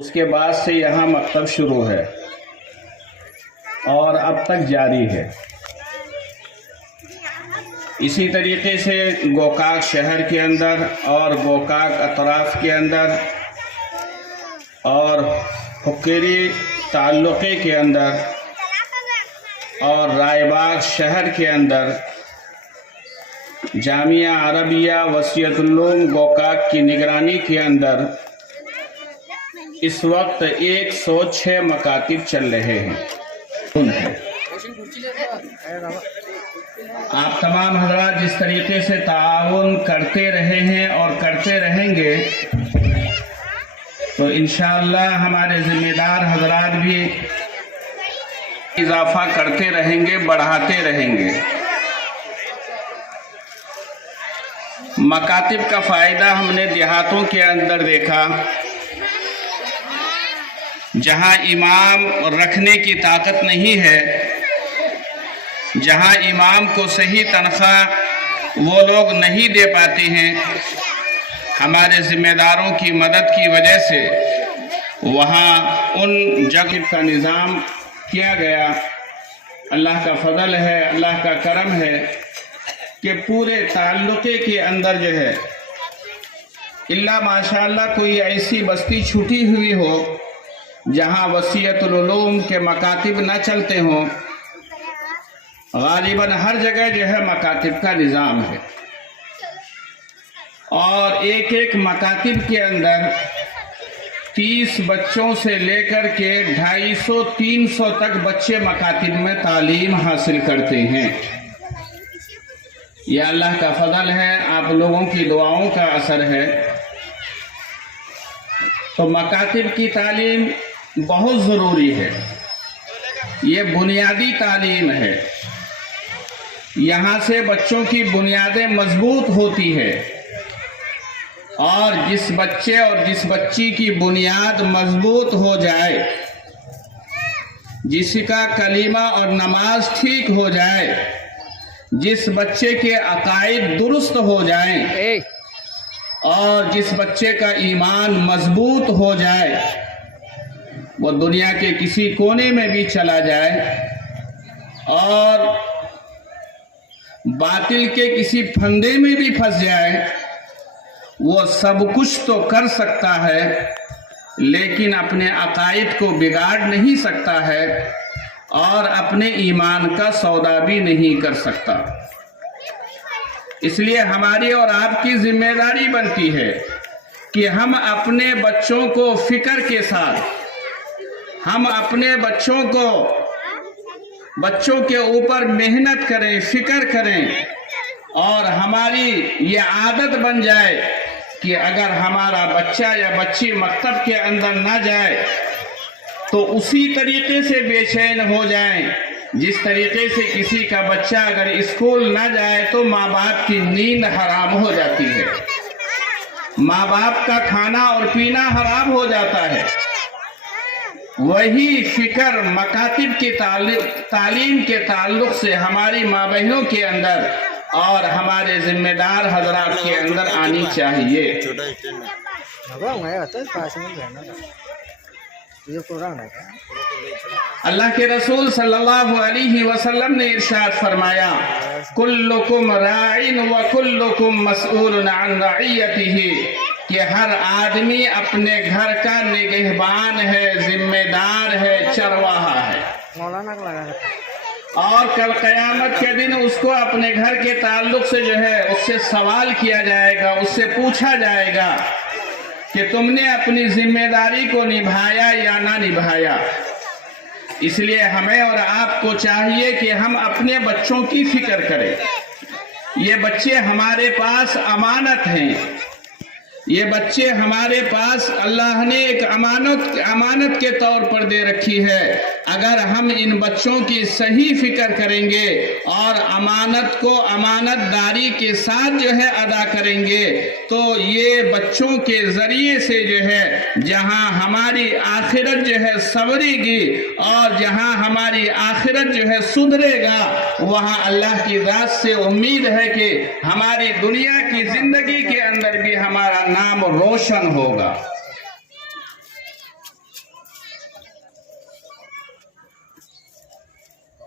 اس کے بعد سے یہاں مکتب شروع ہے اور اب تک جاری ہے۔ اسی طریقے سے گوکاک شہر کے اندر اور گوکاک اطراف کے اندر اور حکیری تعلقے کے اندر اور رائے باغ شہر کے اندر جامعہ عربیہ وسیعۃ العلوم گوکاک کی نگرانی کے اندر اس وقت 106 مکاتب چل رہے ہیں۔ آپ تمام حضرات جس طریقے سے تعاون کرتے رہے ہیں اور کرتے رہیں گے تو انشاءاللہ ہمارے ذمہ دار حضرات بھی اضافہ کرتے رہیں گے، بڑھاتے رہیں گے۔ مکاتب کا فائدہ ہم نے دیہاتوں کے اندر دیکھا، جہاں امام رکھنے کی طاقت نہیں ہے، جہاں امام کو صحیح تنخواہ وہ لوگ نہیں دے پاتے ہیں، ہمارے ذمہ داروں کی مدد کی وجہ سے وہاں ان جگہ کا نظام کیا گیا۔ اللہ کا فضل ہے، اللہ کا کرم ہے کہ پورے تعلقے کے اندر جو ہے اللہ ماشاءاللہ کوئی ایسی بستی چھوٹی ہوئی ہو جہاں وسیعۃ العلوم کے مکاتب نہ چلتے ہوں۔ غالباً ہر جگہ جو ہے مکاتب کا نظام ہے، اور ایک ایک مکاتب کے اندر 30 بچوں سے لے کر کے 250-300 تک بچے مکاتب میں تعلیم حاصل کرتے ہیں۔ یہ اللہ کا فضل ہے، آپ لوگوں کی دعاؤں کا اثر ہے۔ تو مکاتب کی تعلیم بہت ضروری ہے، یہ بنیادی تعلیم ہے۔ یہاں سے بچوں کی بنیادیں مضبوط ہوتی ہے، اور جس بچے اور جس بچی کی بنیاد مضبوط ہو جائے، جس کا کلمہ اور نماز ٹھیک ہو جائے، جس بچے کے عقائد درست ہو جائیں اور جس بچے کا ایمان مضبوط ہو جائے، وہ دنیا کے کسی کونے میں بھی چلا جائے اور باطل کے کسی پھندے میں بھی پھنس جائے، وہ سب کچھ تو کر سکتا ہے لیکن اپنے عقائد کو بگاڑ نہیں سکتا ہے اور اپنے ایمان کا سودا بھی نہیں کر سکتا۔ اس لیے ہماری اور آپ کی ذمہ داری بنتی ہے کہ ہم اپنے بچوں کو فکر کے ساتھ، ہم اپنے بچوں کے اوپر محنت کریں، فکر کریں، اور ہماری یہ عادت بن جائے کہ اگر ہمارا بچہ یا بچی مکتب کے اندر نہ جائے تو اسی طریقے سے بے چین ہو جائیں جس طریقے سے کسی کا بچہ اگر اسکول نہ جائے تو ماں باپ کی نیند حرام ہو جاتی ہے، ماں باپ کا کھانا اور پینا حرام ہو جاتا ہے۔ وہی فکر مکاتب کی تعلیم کے تعلق سے ہماری ماں بہنوں کے اندر اور ہمارے ذمہ دار حضرات کے اندر آنی چاہیے۔ اللہ کے رسول صلی اللہ علیہ وسلم نے ارشاد فرمایا، کلکم راعٍ وکلکم مسئول عن رعیتہ، کہ ہر آدمی اپنے گھر کا نگہبان ہے، ذمہ دار ہے، چرواہا ہے، اور کل قیامت کے دن اس کو اپنے گھر کے تعلق سے جو ہے اس سے سوال کیا جائے گا، اس سے پوچھا جائے گا کہ تم نے اپنی ذمہ داری کو نبھایا یا نہ نبھایا۔ اس لیے ہمیں اور آپ کو چاہیے کہ ہم اپنے بچوں کی فکر کریں۔ یہ بچے ہمارے پاس امانت ہیں، یہ بچے ہمارے پاس اللہ نے ایک امانت کے طور پر دے رکھی ہے۔ اگر ہم ان بچوں کی صحیح فکر کریں گے اور امانت کو امانت داری کے ساتھ جو ہے ادا کریں گے تو یہ بچوں کے ذریعے سے جو ہے جہاں ہماری آخرت جو ہے سنورے گی اور جہاں ہماری آخرت جو ہے سدھرے گا، وہاں اللہ کی ذات سے امید ہے کہ ہماری دنیا کی زندگی کے اندر بھی ہمارا نام روشن ہوگا۔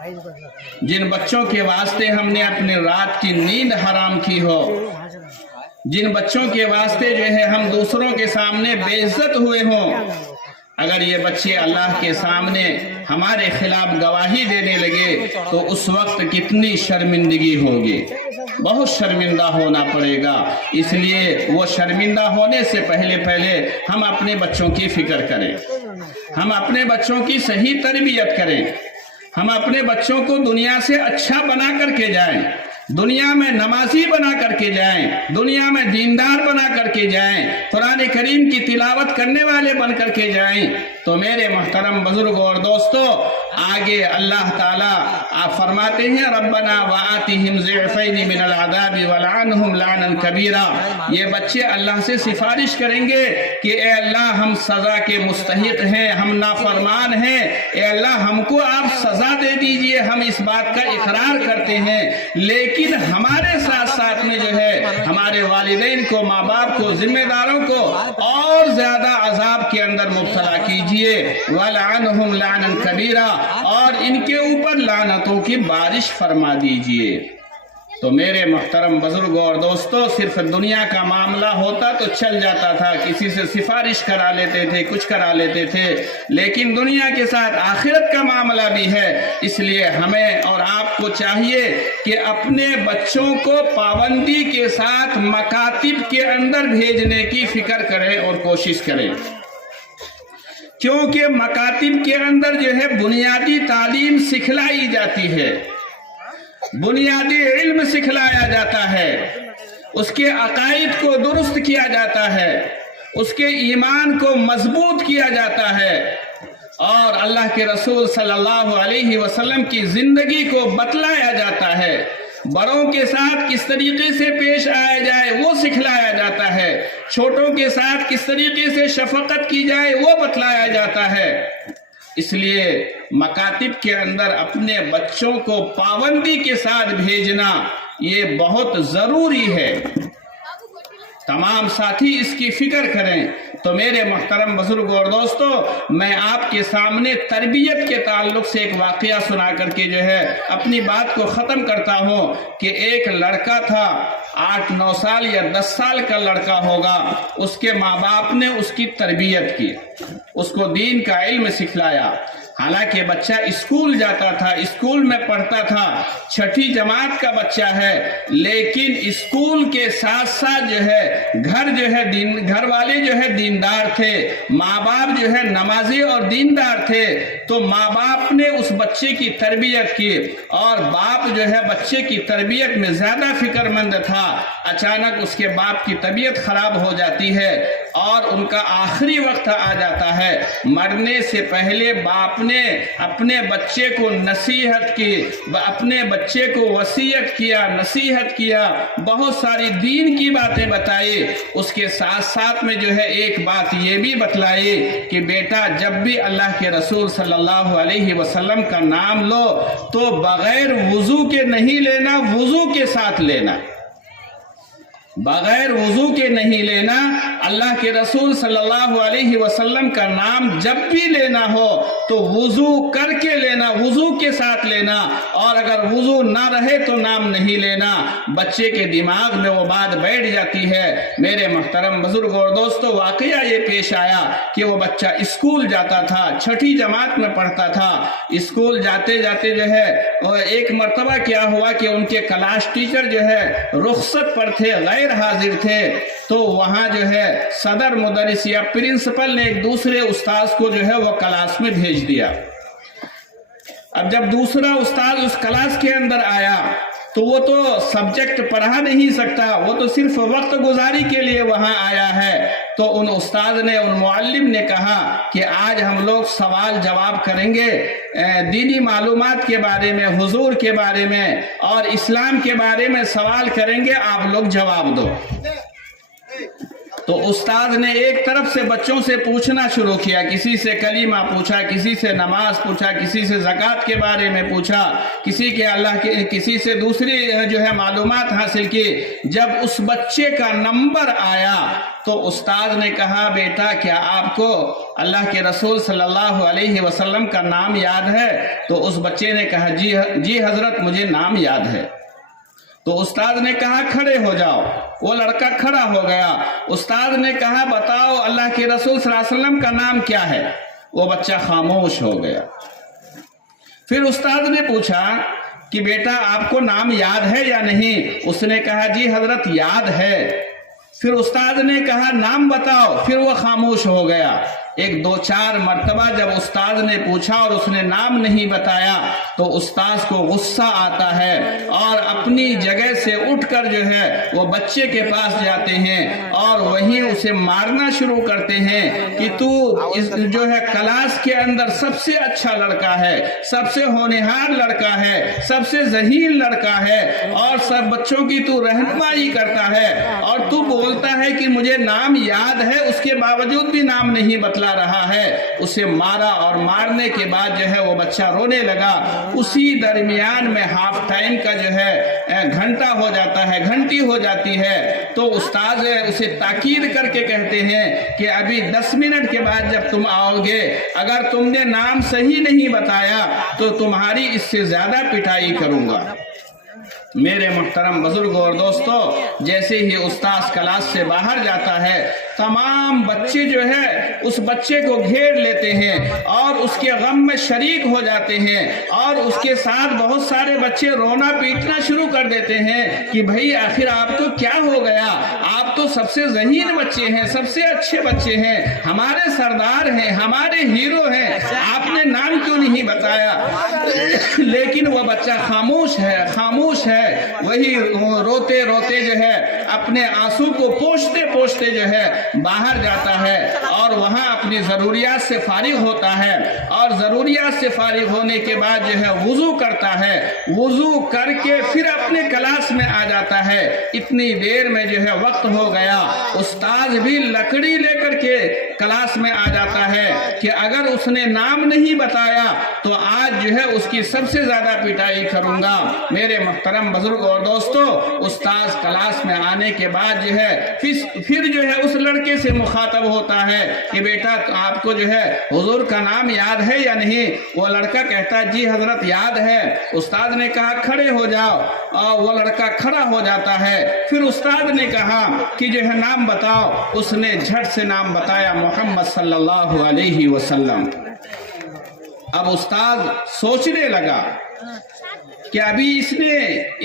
جن بچوں کے واسطے ہم نے اپنے رات کی نیند حرام کی ہو، جن بچوں کے واسطے جو ہے ہم دوسروں کے سامنے بے عزت ہوئے ہوں، اگر یہ بچے اللہ کے سامنے ہمارے خلاف گواہی دینے لگے تو اس وقت کتنی شرمندگی ہوگی، بہت شرمندہ ہونا پڑے گا۔ اس لیے وہ شرمندہ ہونے سے پہلے ہم اپنے بچوں کی فکر کریں، ہم اپنے بچوں کی صحیح تربیت کریں، ہم اپنے بچوں کو دنیا سے اچھا بنا کر کے جائیں، دنیا میں نمازی بنا کر کے جائیں، دنیا میں دیندار بنا کر کے جائیں، قرآن کریم کی تلاوت کرنے والے بن کر کے جائیں۔ تو میرے محترم بزرگوں اور دوستو، آگے اللہ تعالیٰ آپ فرماتے ہیں ربنا وآتِهِمْ ضِعْفَيْنِ مِنَ الْعَذَابِ وَلْعَنْهُمْ لَعْنًا كَبِيرًا۔ یہ بچے اللہ سے سفارش کریں گے کہ اے اللہ ہم سزا کے مستحق ہیں، ہم نافرمان ہیں، اے اللہ ہم کو آپ سزا دے دیجئے، ہم اس بات کا اقرار کرتے ہیں، لیکن ہمارے ساتھ ساتھ میں جو ہے ہمارے والدین کو، ماں باپ کو، ذمہ داروں کو اور زیادہ عذاب کے اندر مبتلا کیجئے، وَلْعَنْهُمْ لَعْنًا كَبِيرًا، اور ان کے اوپر لعنتوں کی بارش فرما دیجئے۔ تو میرے محترم بزرگوں اور دوستو، صرف دنیا کا معاملہ ہوتا تو چل جاتا تھا، کسی سے سفارش کرا لیتے تھے، کچھ کرا لیتے تھے، لیکن دنیا کے ساتھ آخرت کا معاملہ بھی ہے۔ اس لیے ہمیں اور آپ کو چاہیے کہ اپنے بچوں کو پابندی کے ساتھ مکاتب کے اندر بھیجنے کی فکر کریں اور کوشش کریں، کیونکہ مکاتب کے اندر جو ہے بنیادی تعلیم سکھلائی جاتی ہے، بنیادی علم سکھلایا جاتا ہے، اس کے عقائد کو درست کیا جاتا ہے، اس کے ایمان کو مضبوط کیا جاتا ہے، اور اللہ کے رسول صلی اللہ علیہ وسلم کی زندگی کو بتلایا جاتا ہے، بڑوں کے ساتھ کس طریقے سے پیش آیا جائے وہ سکھلایا جاتا ہے، چھوٹوں کے ساتھ کس طریقے سے شفقت کی جائے وہ بتلایا جاتا ہے۔ اس لیے مکاتب کے اندر اپنے بچوں کو پابندی کے ساتھ بھیجنا یہ بہت ضروری ہے، تمام ساتھی اس کی فکر کریں۔ تو میرے محترم بزرگوں اور دوستو، میں آپ کے سامنے تربیت کے تعلق سے ایک واقعہ سنا کر کے جو ہے اپنی بات کو ختم کرتا ہوں کہ ایک لڑکا تھا، 8-9 سال یا 10 سال کا لڑکا ہوگا، اس کے ماں باپ نے اس کی تربیت کی، اس کو دین کا علم سکھلایا۔ حالانکہ بچہ اسکول جاتا تھا، اسکول میں پڑھتا تھا، 6ٹھی جماعت کا بچہ ہے، لیکن اسکول کے ساتھ ساتھ جو ہے گھر والے جو ہے دیندار تھے، ماں باپ جو ہے نمازی اور دیندار تھے، تو ماں باپ نے اس بچے کی تربیت کی، اور باپ جو ہے بچے کی تربیت میں زیادہ فکر مند تھا۔ اچانک اس کے باپ کی طبیعت خراب ہو جاتی ہے اور ان کا آخری وقت آ جاتا ہے، مرنے سے پہلے باپ نے اپنے بچے کو نصیحت کی، اپنے بچے کو وصیت کیا، نصیحت کیا، بہت ساری دین کی باتیں بتائی، اس کے ساتھ ساتھ میں جو ہے ایک بات یہ بھی بتلائی کہ بیٹا جب بھی اللہ کے رسول صلی اللہ علیہ وسلم کا نام لو تو بغیر وضو کے نہیں لینا، وضو کے ساتھ لینا، بغیر وضو کے نہیں لینا۔ اللہ کے رسول صلی اللہ علیہ وسلم کا نام جب بھی لینا ہو تو وضو کر کے لینا، وضو کے ساتھ لینا، اور اگر وضو نہ رہے تو نام نہیں لینا۔ بچے کے دماغ میں وہ بات بیٹھ جاتی ہے۔ میرے محترم بزرگوں اور دوستو، واقعہ یہ پیش آیا کہ وہ بچہ اسکول جاتا تھا، 6ٹھی جماعت میں پڑھتا تھا، اسکول جاتے جاتے جو ہے ایک مرتبہ کیا ہوا کہ ان کے کلاس ٹیچر جو ہے رخصت پر تھے، غیر حاضر تھے، تو وہاں جو ہے صدر مدرس یا پرنسپل نے ایک دوسرے استاذ کو جو ہے وہ کلاس میں بھیج دیا۔ اب جب دوسرا استاذ اس کلاس کے اندر آیا تو وہ تو سبجیکٹ پڑھا نہیں سکتا، وہ تو صرف وقت گزاری کے لیے وہاں آیا ہے۔ تو ان استاد نے، ان معلم نے کہا کہ آج ہم لوگ سوال جواب کریں گے، دینی معلومات کے بارے میں، حضور کے بارے میں اور اسلام کے بارے میں سوال کریں گے، آپ لوگ جواب دو۔ تو استاد نے ایک طرف سے بچوں سے پوچھنا شروع کیا، کسی سے کلمہ پوچھا، کسی سے نماز پوچھا، کسی سے زکوٰۃ کے بارے میں پوچھا، کسی سے دوسری جو ہے معلومات حاصل کی۔ جب اس بچے کا نمبر آیا تو استاد نے کہا بیٹا کیا آپ کو اللہ کے رسول صلی اللہ علیہ وسلم کا نام یاد ہے؟ تو اس بچے نے کہا جی حضرت مجھے نام یاد ہے۔ تو استاد نے کہا کھڑے ہو جاؤ۔ وہ لڑکا کھڑا ہو گیا۔ استاد نے کہا بتاؤ اللہ کے رسول صلی اللہ علیہ وسلم کا نام کیا ہے؟ وہ بچہ خاموش ہو گیا۔ پھر استاد نے پوچھا کہ بیٹا آپ کو نام یاد ہے یا نہیں؟ اس نے کہا جی حضرت یاد ہے۔ پھر استاد نے کہا نام بتاؤ۔ پھر وہ خاموش ہو گیا۔ ایک دو چار مرتبہ جب استاد نے پوچھا اور اس نے نام نہیں بتایا تو استاد کو غصہ آتا ہے اور اپنی جگہ سے اٹھ کر جو ہے وہ بچے کے پاس جاتے ہیں اور وہیں اسے مارنا شروع کرتے ہیں کہ تو جو ہے کلاس کے اندر سب سے اچھا لڑکا ہے، سب سے ہونہار لڑکا ہے، سب سے ذہین لڑکا ہے اور سب بچوں کی تو رہنمائی کرتا ہے اور تو بولتا ہے کہ مجھے نام یاد ہے، اس کے باوجود بھی نام نہیں بتلا رہا ہے۔ اسے مارا اور مارنے کے بعد جو ہے وہ بچہ رونے لگا۔ اسی درمیان میں ہاف ٹائم کا جو ہے گھنٹہ ہو جاتا ہے، گھنٹی ہو جاتی ہے تو استاد اسے تاکید کر کے کہتے ہیں کہ ابھی 10 منٹ کے بعد جب تم آؤ گے اگر تم نے نام صحیح نہیں بتایا تو تمہاری اس سے زیادہ پٹائی کروں گا۔ میرے محترم بزرگوں اور دوستو، جیسے ہی استاد کلاس سے باہر جاتا ہے تمام بچے جو ہے اس بچے کو گھیر لیتے ہیں اور اس کے غم میں شریک ہو جاتے ہیں اور اس کے ساتھ بہت سارے بچے رونا پیٹنا شروع کر دیتے ہیں کہ بھائی آخر آپ کو کیا ہو گیا؟ آپ تو سب سے ذہین بچے ہیں، سب سے اچھے بچے ہیں، ہمارے سردار ہیں، ہمارے ہیرو ہیں، آپ نے نام کیوں نہیں بتایا؟ لیکن وہ بچہ خاموش ہے، وہی روتے روتے جو ہے اپنے آنسو کو پوچھتے پوچھتے جو ہے باہر جاتا ہے اور وہاں اپنی ضروریات سے فارغ ہوتا ہے اور ضروریات سے فارغ ہونے کے بعد جو ہے وضو کرتا ہے، وضو کر کے پھر اپنے کلاس میں آ جاتا ہے۔ اتنی دیر میں جو ہے وقت ہو گیا، استاد بھی لکڑی لے کر کے کلاس میں آ جاتا ہے کہ اگر اس نے نام نہیں بتایا تو آج جو ہے اس کی سب سے زیادہ پٹائی کروں گا۔ میرے محترم بزرگ اور دوستو، استاد کلاس میں آنے کے بعد جو ہے پھر جو ہے اس لڑکے سے مخاطب ہوتا ہے کہ بیٹا آپ کو جو ہے حضور کا نام یاد ہے یا نہیں؟ وہ لڑکا کہتا جی حضرت یاد ہے۔ استاد نے کہا کھڑے ہو جاؤ اور وہ لڑکا کھڑا ہو جاتا ہے۔ پھر استاد نے کہا کہ جو ہے نام بتاؤ۔ اس نے جھٹ سے نام بتایا محمد صلی اللہ علیہ وسلم۔ اب استاد سوچنے لگا کہ ابھی اس نے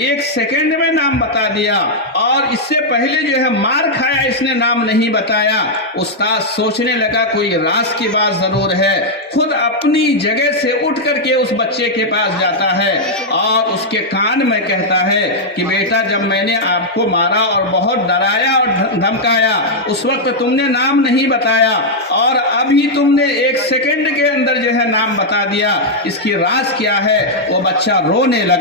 1 سیکنڈ میں نام بتا دیا اور اس سے پہلے جو ہے مار کھایا، اس نے نام نہیں بتایا۔ استاد سوچنے لگا کوئی راز کی بات ضرور ہے، خود اپنی جگہ سے اٹھ کر کے اس بچے کے پاس جاتا ہے اور اس کے کان میں کہتا ہے کہ بیٹا جب میں نے آپ کو مارا اور بہت ڈرایا اور دھمکایا اس وقت تم نے نام نہیں بتایا اور ابھی تم نے 1 سیکنڈ کے اندر جو ہے نام بتا دیا، اس کی راز کیا ہے؟ وہ بچہ رونے لگا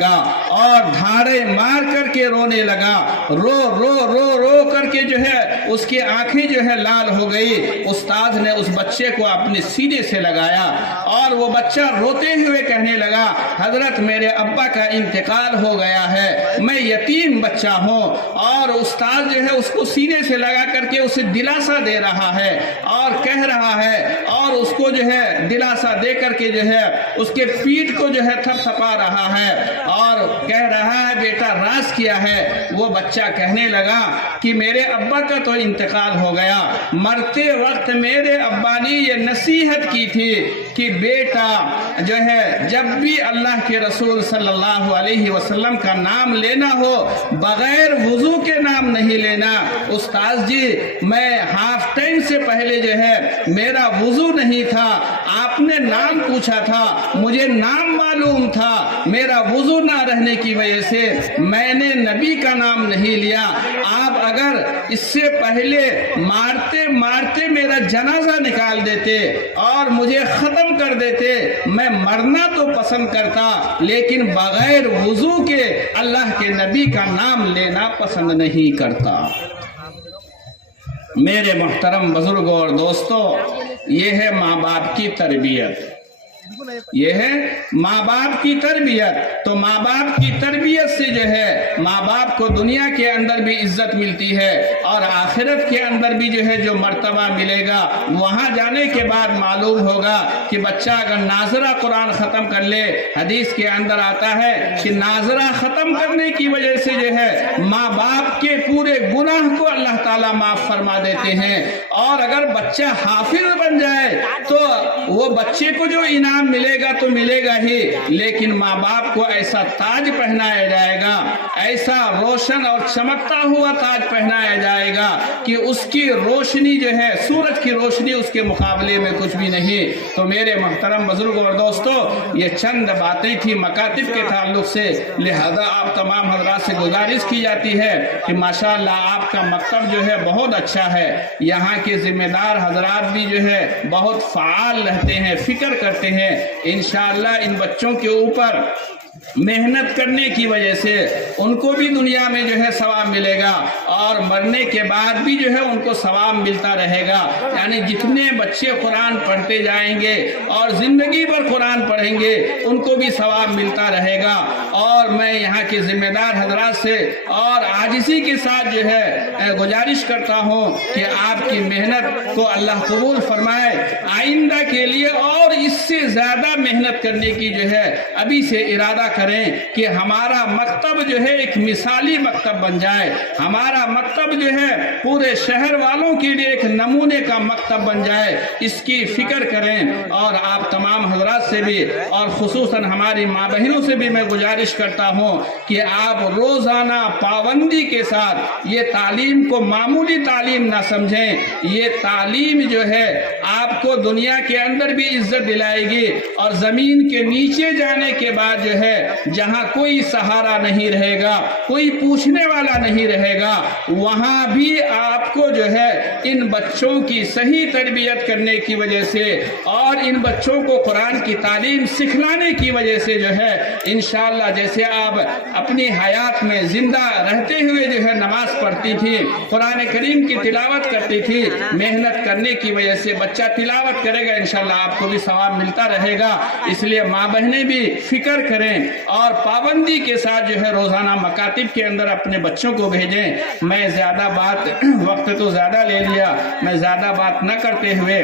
اور دھاڑے مار کر کے رونے لگا، رو رو رو رو کر کے جو ہے اس کی آنکھیں جو ہے لال ہو گئی۔ استاد نے اس بچے کو اپنے سینے سے لگایا اور وہ بچہ روتے ہوئے کہنے لگا حضرت میرے ابا کا انتقال ہو گیا ہے، میں یتیم بچہ ہوں۔ اور استاد جو ہے اس کو سینے سے لگا کر کے اسے دلاسا دے رہا ہے اور کہہ رہا ہے اور اس کو جو ہے دلاسا دے کر کے جو ہے اس کے پیٹ کو جو ہے تھپ تھپا رہا ہے اور کہہ رہا ہے بیٹا راز کیا ہے؟ وہ بچہ کہنے لگا کہ میرے ابا کا تو انتقال ہو گیا، مرتے وقت میرے ابا نے یہ نصیحت کی تھی کہ بیٹا جو ہے جب بھی اللہ کے رسول صلی اللہ علیہ وسلم کا نام لینا ہو بغیر وضو کے نام نہیں لینا۔ استاد جی میں ہاف ٹائم سے پہلے جو ہے میرا وضو نہیں تھا، آپ نے نام پوچھا تھا، مجھے نام معلوم تھا، میرا وضو نہ رہنے کی وجہ سے میں نے نبی کا نام نہیں لیا۔ آپ اگر اس سے پہلے مارتے مارتے میرا جنازہ نکال دیتے اور مجھے ختم کر دیتے، میں مرنا تو پسند کرتا لیکن بغیر وضو کے اللہ کے نبی کا نام لینا پسند نہیں کرتا۔ میرے محترم بزرگوں اور دوستوں، یہ ہے ماں باپ کی تربیت، یہ ہے ماں باپ کی تربیت۔ تو ماں باپ کی تربیت سے جو ہے ماں باپ کو دنیا کے اندر بھی عزت ملتی ہے اور آخرت کے اندر بھی جو ہے جو مرتبہ ملے گا، وہاں جانے کے بعد معلوم ہوگا کہ بچہ اگر ناظرہ قرآن ختم کر لے، حدیث کے اندر آتا ہے کہ ناظرہ ختم کرنے کی وجہ سے جو ہے ماں باپ کے پورے گناہ کو اللہ تعالیٰ معاف فرما دیتے ہیں۔ اور اگر بچہ حافظ بن جائے تو وہ بچے کو جو انعام ملے گا تو ملے گا ہی، لیکن ماں باپ کو ایسا تاج پہنایا جائے گا، ایسا روشن اور چمکتا ہوا تاج پہنایا جائے گا کہ اس کی روشنی جو ہے سورج کی روشنی اس کے مقابلے میں کچھ بھی نہیں۔ تو میرے محترم بزرگوں اور دوستوں، یہ چند باتیں تھی مکاتب کے تعلق سے، لہذا آپ تمام حضرات سے گزارش کی جاتی ہے کہ ماشاءاللہ آپ کا مکتب جو ہے بہت اچھا ہے، یہاں کے ذمہ دار حضرات بھی جو ہے بہت فعال رہتے ہیں، فکر کرتے ہیں۔ انشاءاللہ ان بچوں کے اوپر محنت کرنے کی وجہ سے ان کو بھی دنیا میں جو ہے ثواب ملے گا اور مرنے کے بعد بھی جو ہے ان کو ثواب ملتا رہے گا۔ یعنی جتنے بچے قرآن پڑھتے جائیں گے اور زندگی بھر قرآن پڑھیں گے ان کو بھی ثواب ملتا رہے گا۔ اور میں یہاں کے ذمہ دار حضرات سے اور عاجزی کے ساتھ جو ہے گزارش کرتا ہوں کہ آپ کی محنت کو اللہ قبول فرمائے، آئندہ کے لیے اور اس سے زیادہ محنت کرنے کی جو ہے ابھی سے ارادہ کریں کہ ہمارا مکتب جو ہے ایک مثالی مکتب بن جائے، ہمارا مکتب جو ہے پورے شہر والوں کے لیے ایک نمونے کا مکتب بن جائے، اس کی فکر کریں۔ اور آپ تمام حضرات سے بھی اور خصوصاً ہماری ماں بہنوں سے بھی میں گزارش کرتا ہوں کہ آپ روزانہ پابندی کے ساتھ یہ تعلیم کو معمولی تعلیم نہ سمجھیں، یہ تعلیم جو ہے آپ کو دنیا کے اندر بھی عزت دلائے گی اور زمین کے نیچے جانے کے بعد جو ہے جہاں کوئی سہارا نہیں رہے گا، کوئی پوچھنے والا نہیں رہے گا، وہاں بھی آپ کو جو ہے ان بچوں کی صحیح تربیت کرنے کی وجہ سے اور ان بچوں کو قرآن کی تعلیم سکھلانے کی وجہ سے جو ہے انشاءاللہ جیسے آپ اپنی حیات میں زندہ رہتے ہوئے جو ہے نماز پڑھتی تھی، قرآن کریم کی تلاوت کرتی تھی، محنت کرنے کی وجہ سے بچہ تلاوت کرے گا، انشاءاللہ آپ کو بھی ثواب ملتا رہے گا۔ اس لیے ماں بہنیں بھی فکر کریں اور پابندی کے ساتھ جو ہے روزانہ مکاتب کے اندر اپنے بچوں کو بھیجیں۔ میں زیادہ بات وقت تو زیادہ لے لیا، میں زیادہ بات نہ کرتے ہوئے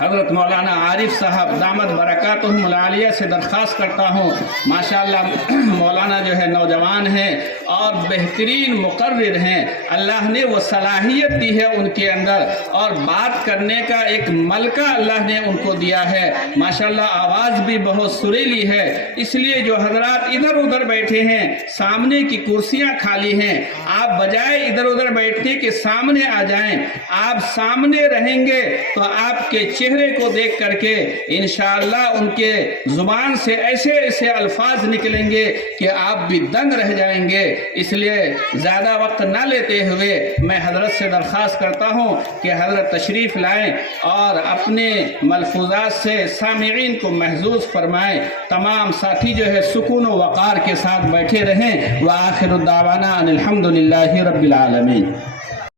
حضرت مولانا عارف صاحب دامت برکاتہم العالیہ سے درخواست کرتا ہوں، ماشاءاللہ مولانا جو ہے نوجوان ہیں اور بہترین مقرر ہیں، اللہ نے وہ صلاحیت دی ہے ان کے اندر اور بات کرنے کا ایک ملکہ اللہ نے ان کو دیا ہے، ماشاءاللہ آواز بھی بہت سریلی ہے۔ اس لیے جو حضرات ادھر ادھر بیٹھے ہیں، سامنے کی کرسیاں خالی ہیں، آپ بجائے ادھر ادھر بیٹھنے کے سامنے آ جائیں، آپ سامنے رہیں گے تو آپ کے چہرے کو دیکھ کر کے انشاءاللہ ان کے زبان سے ایسے ایسے الفاظ نکلیں گے کہ آپ بھی دنگ رہ جائیں گے۔ اس لیے زیادہ وقت نہ لیتے ہوئے میں حضرت سے درخواست کرتا ہوں کہ حضرت تشریف لائیں اور اپنے ملفوظات سے سامعین کو محظوظ فرمائیں، تمام ساتھی جو ہے سکون و وقار کے ساتھ بیٹھے رہیں۔ وآخر الدعوانا ان الحمد للہ رب العالمین۔